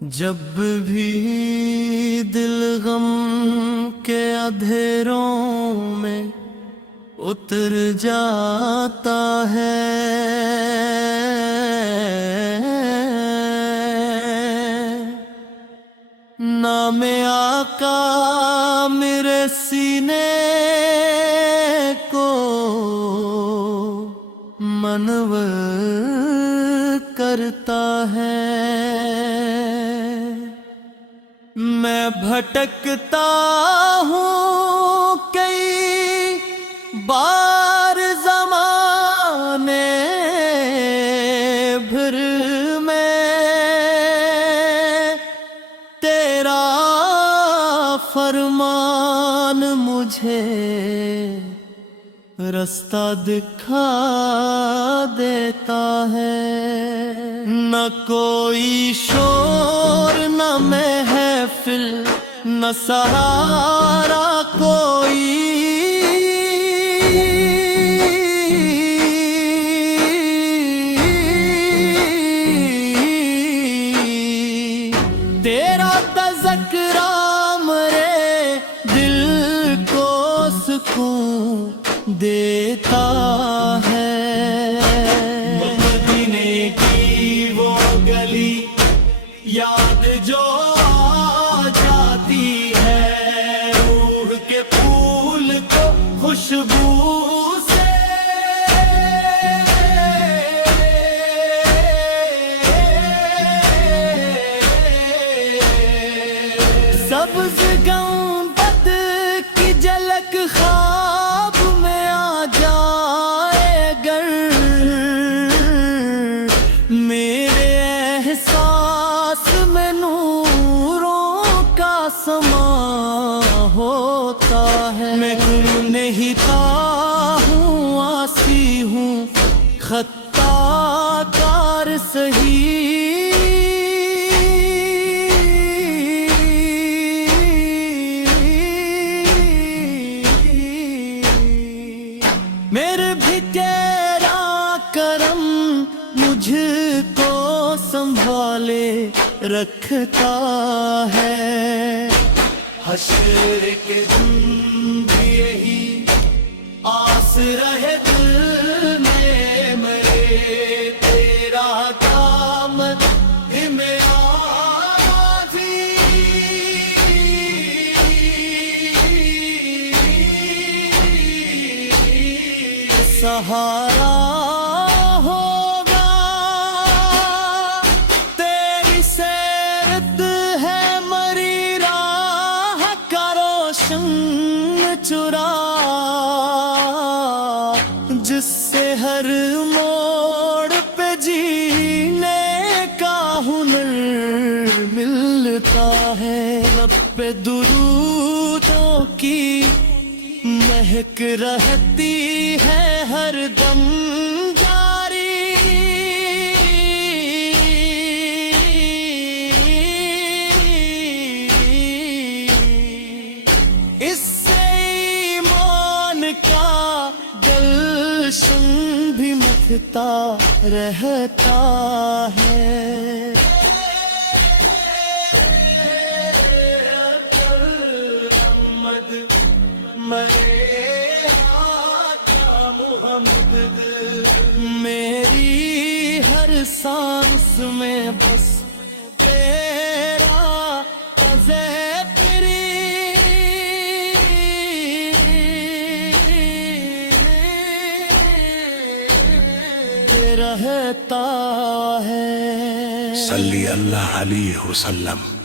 جب بھی دل غم کے اندھیروں میں اتر جاتا ہے، نام آقا میرے سینے کو منور کرتا ہے۔ میں بھٹکتا ہوں کئی بار زمانے بھر میں، تیرا فرمان مجھے رستہ دکھا دیتا ہے۔ نہ کوئی شور نہ محفل نہ سہارا کوئی، تیرا تذکرہ میرے دل کو سکون دیتا ہے۔ مدینے کی وہ گلی یاد جو آ جاتی ہے، روح کے پھول کو خوشبو سے سبز گنبد کی جھلک خواب میں آ جائے گر، میرے احساس میں نوروں کا سما ہوتا ہے۔ میں گم نہیں تھا ہوں، آسی ہوں، خطا کار سہی، میرے بھی تیرا کرم مجھ کو سنبھالے رکھتا ہے۔ حشر کے دن بھی یہی آس رہے دل میں میرے، تیرا دام میں سہارا ہوگا، تیری سیرت ہے مری راہ کا روشن چرا، جس سے ہر موڑ پہ جینے کا ہنر ملتا ہے۔ لب پہ درودوں کی مہک رہتی ہے ہر دم جاری، اس سے ایمان کا گلشن بھی مکھتا رہتا ہے۔ میری ہر سانس میں بس تیرا ذکری رہتا ہے۔ صلی اللہ علیہ وسلم۔